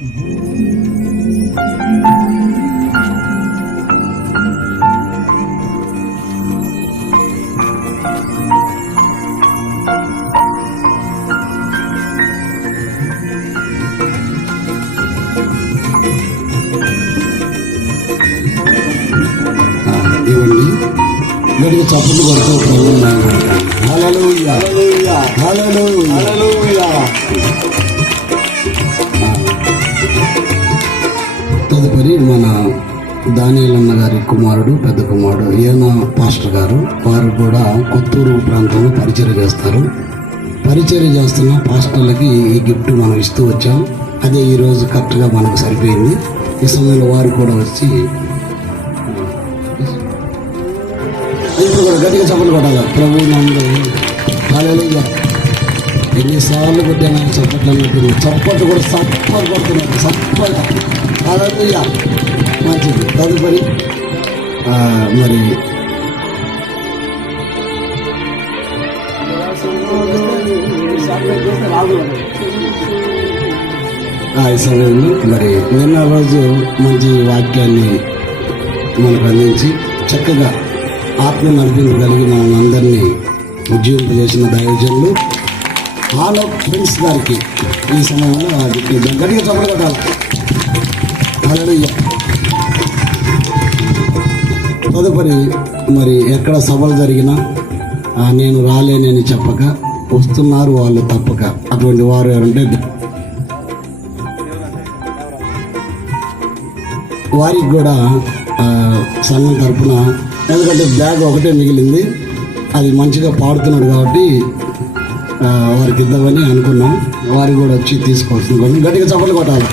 ఇవ్వండి గడికి చప్పట్లు కొడుతూ హల్లెలూయా హల్లెలూయా హల్లెలూయా. తదుపరి మన దానియేలన్న గారి కుమారుడు, పెద్ద కుమారుడు ఈయన పాస్టర్ గారు, వారు కూడా కొత్తూరు ప్రాంతంలో పరిచర్య చేస్తారు. పరిచర్య చేస్తున్న పాస్టర్లకి ఈ గిఫ్ట్ మనం ఇస్తూ వచ్చాం. అదే ఈరోజు కరెక్ట్గా మనకు సరిపోయింది. ఈ సమయంలో వారు కూడా వచ్చి ఇప్పుడు కూడా గట్టిగా చప్పట్లు కొట్టాలి. ప్రభు నందు హల్లెలూయా. ఎన్నిసార్లు కొట్టాను చప్పట్లు అన్నట్టు చప్పట్లు కూడా సప్పలు కొడుతున్నాడు. సప్పగా హల్లెలూయా. మంచిది. తదుపరి మరి ఈ సమయంలో మరి నిన్న రోజు మంచి వాక్యాన్ని మనకు అందించి చక్కగా ఆత్మ నడిపించగలిగి మమ్మల్ని అందరినీ ఉజ్జీవింపజేసిన దైవజనులు ఆలోక్ ప్రిన్స్ గారికి ఈ సమయంలో గట్టిగా చప్పట్లు కొట్టాలి. హల్లెలూయా. తదుపరి మరి ఎక్కడ సభలు జరిగినా నేను రాలేనని చెప్పక వస్తున్నారు వాళ్ళు తప్పక. అటువంటి వారు ఎవరంటే వారికి కూడా సంఘం తరఫున, ఎందుకంటే బ్యాగ్ ఒకటే మిగిలింది, అది మంచిగా పాడుతున్నాడు కాబట్టి వారికి ఇద్దామని అనుకున్నాం. వారికి కూడా వచ్చి తీసుకోవాల్సింది. గట్టిగా చప్పట్లు కొట్టాలి.